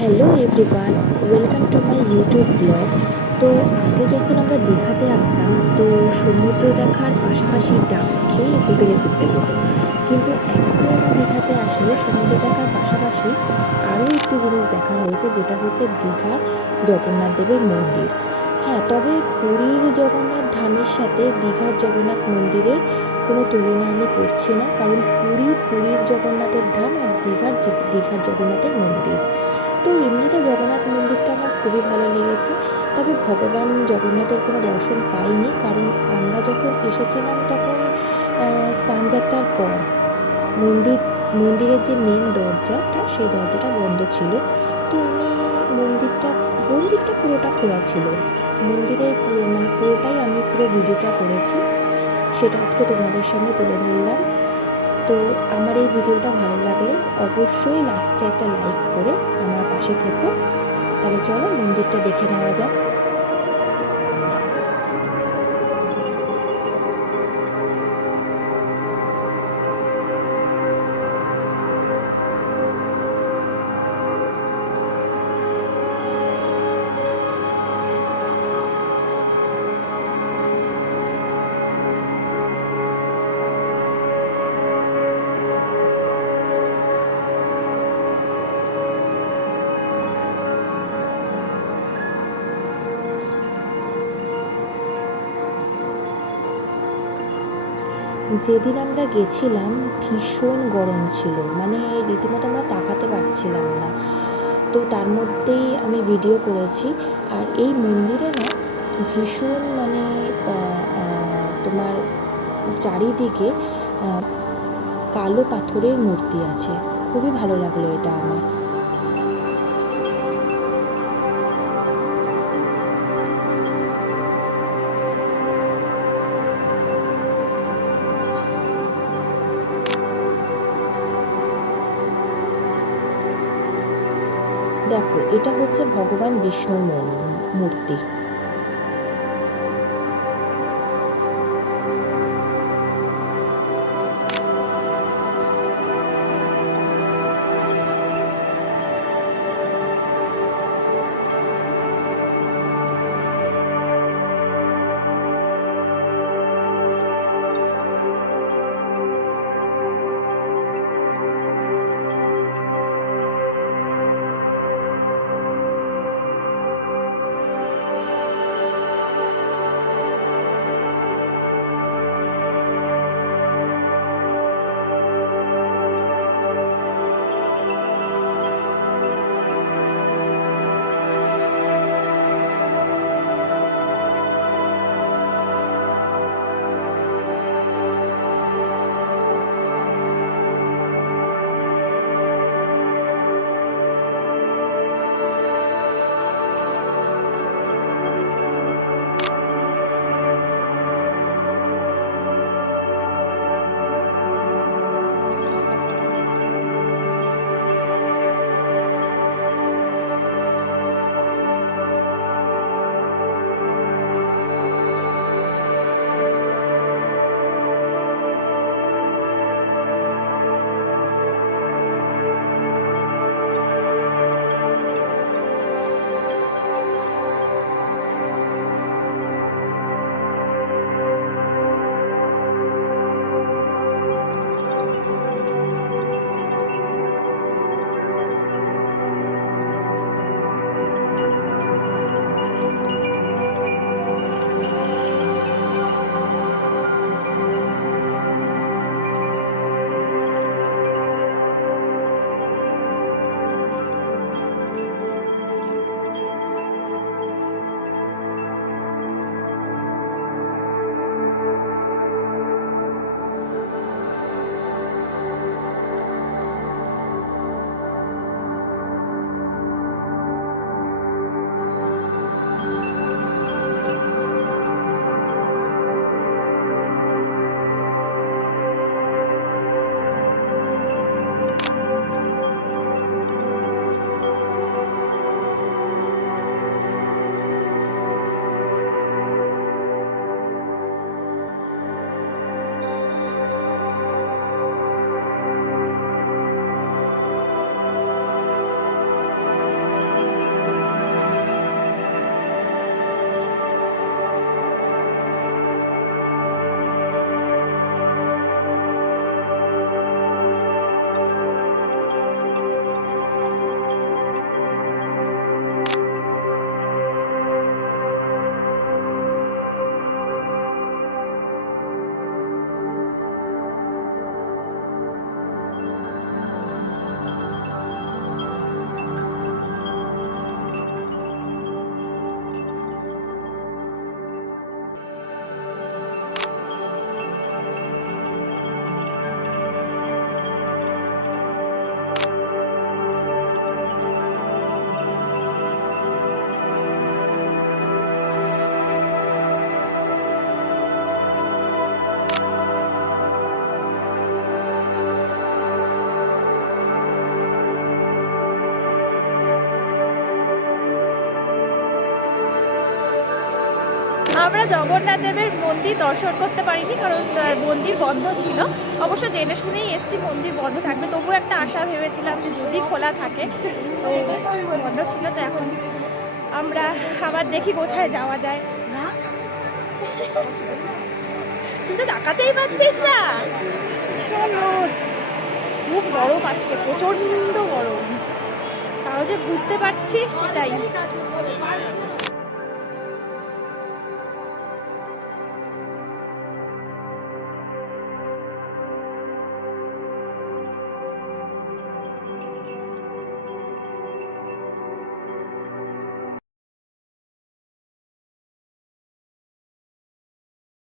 Hello everyone, welcome to my YouTube blog. তো আগে যখন আমরা দীঘাতে আসতাম, তো সমুদ্র দেখার পাশাপাশি ডাব খেয়ে হোটেলে ফিরতে হতো। কিন্তু এখন দীঘাতে আসলে সমুদ্র দেখার পাশাপাশি আরও একটি জিনিস দেখার হয়েছে, যেটা হচ্ছে দীঘার জগন্নাথ দেবের মন্দির। হ্যাঁ তবে পুরীর জগন্নাথ ধামের সাথে দীঘার জগন্নাথ মন্দিরের কোনো তুলনা আমি করছি না, কারণ পুরী, পুরীর জগন্নাথের ধাম আর দীঘার দীঘার জগন্নাথের মন্দির। তো এমনিতে জগন্নাথ মন্দিরটা আমার খুবই ভালো লেগেছে। তবে ভগবান জগন্নাথের কোনো দর্শন পাইনি, কারণ আমরা যখন এসেছিলাম তখন স্নানযাত্রার পর মন্দির, মন্দিরের যে মেন দরজাটা সেই দরজাটা বন্ধ ছিল। তো আমি মন্দিরটা মন্দিরটা পুরোটা খোলা ছিল। মন্দিরের পুরো মানে পুরোটাই আমি পুরো ভিডিওটা করেছি। সেটা আজকে তোমাদের সামনে তুলে ধরলাম। তো আমার এই ভিডিওটা ভালো লাগলে অবশ্যই লাস্টে একটা লাইক করে আমার পাশে থেকো। তাহলে চলো মন্দিরটা দেখে নেওয়া যাক। যেদিন আমরা গেছিলাম, ভীষণ গরম ছিল। মানে রীতিমতো আমরা তাকাতে পারছিলাম না। তো তার মধ্যেই আমি ভিডিও করেছি। আর এই মন্দিরে না ভীষণ মানে তোমার চারিদিকে কালো পাথরের মূর্তি আছে। খুবই ভালো লাগল এটা আমার। দেখো এটা হচ্ছে ভগবান বিষ্ণুর মূর্তি। আমরা জগন্নাথ দেবের মন্দির দর্শন করতে পারিনি, কারণ মন্দির বন্ধ ছিল। অবশ্য জেনে শুনেই এসছি মন্দির বন্ধ থাকবে। তবুও একটা আশা ভেবেছিলাম যে যদি খোলা থাকে, তো বন্ধ ছিল, তো এখন আমরা খাবার দেখি কোথায় যাওয়া যায়। না? তুই তো ডাকাতেই পারছিস না। খুব গরম আজকে প্রচণ্ড গরম। তাও যে ঘুরতে পারছি, তাই।